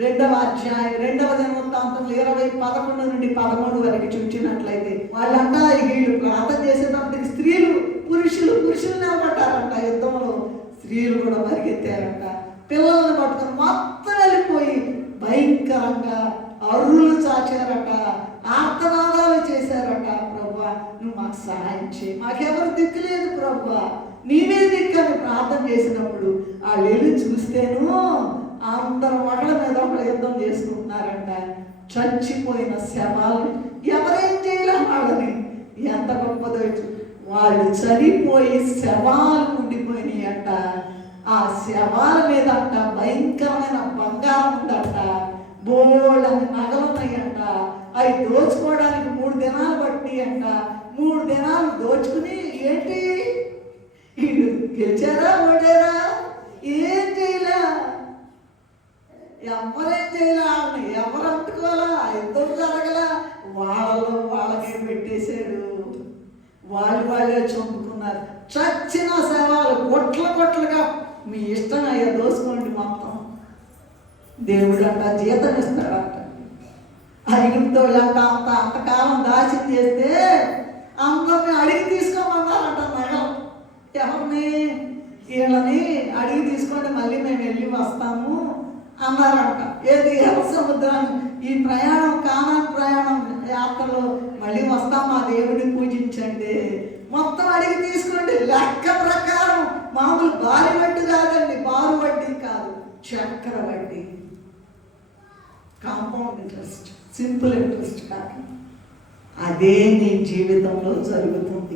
2వ అధ్యాయం 2వ దినవృత్తాంతంలో 20:11-13 వరకు చూసినట్లయితే వాళ్ళంట వీళ్ళు ప్రార్థన చేసేటప్పటికి స్త్రీలు పురుషులు నిలబడ్డారంట. యుద్ధంలో స్త్రీలు కూడా పరిగెత్తారంట. పిల్లలను పట్టుకొని మొత్తం వెళ్ళిపోయి భయంకరంగా అరువులు చాచారట, ఆర్తనాదాలు చేశారట. ప్రభువా, నువ్వు మాకు సహాయం చేయి, మాకెవరు దిక్కు లేదు ప్రభువా, నీవే దిక్కని ప్రార్థన చేసినప్పుడు వాళ్ళు వెళ్ళి చూస్తేను అందరూ ఒకళ్ళ మీద ఒకళ్ళు యుద్ధం చేసుకుంటున్నారంట. చచ్చిపోయిన శవాలు ఎవరేం చేయలేం వాళ్ళని. ఎంత గొప్పదో! వాళ్ళు చనిపోయి శవాలు ఉండిపోయినాయి అంట. ఆ శవాల మీద అంట భయంకరమైన బంగారం ఉందంట, బోళ్ళని నగలున్నాయంట. అవి దోచుకోవడానికి 3 దినాలు పట్టి అంట. 3 దినాలు దోచుకుని ఏంటి వీళ్ళు గెలిచారా ఓడారా ఏం చేయలే, ఎవరేం చేయలే, ఎవరు అంటుకోవాలా, యుద్ధం జరగల, వాళ్ళకే పెట్టేశాడు. వాళ్ళే చంపుకున్నారు. చచ్చిన శవాలు కొట్లుగా మీ ఇష్టం అయ్యా దోసుకోండి మొత్తం. దేవుడు అంట జీతం ఇస్తాడంట. ఐగుప్తోళ్ళంట అంతకాలం దాచి చేస్తే అందరిని అడిగి తీసుకోమన్నారంట నగలు. ఎవరిని? వీళ్ళని అడిగి తీసుకోండి, మళ్ళీ మేము వెళ్ళి వస్తాము అన్నారంట. ఏది? ఎర్ర సముద్రాన్ని ఈ ప్రయాణం కానాన్ ప్రయాణం యాత్రలో మళ్ళీ వస్తాం, మా దేవుడిని పూజించండి, మొత్తం అడిగి తీసుకోండి. లెక్క ప్రకారం మామూలు బారి వడ్డీ కాదండి, బారు వడ్డీ కాదు, చక్ర వడ్డీ, కాంపౌండ్ ఇంట్రెస్ట్, సింపుల్ ఇంట్రెస్ట్ కాదు. అదే నీ జీవితంలో జరుగుతుంది.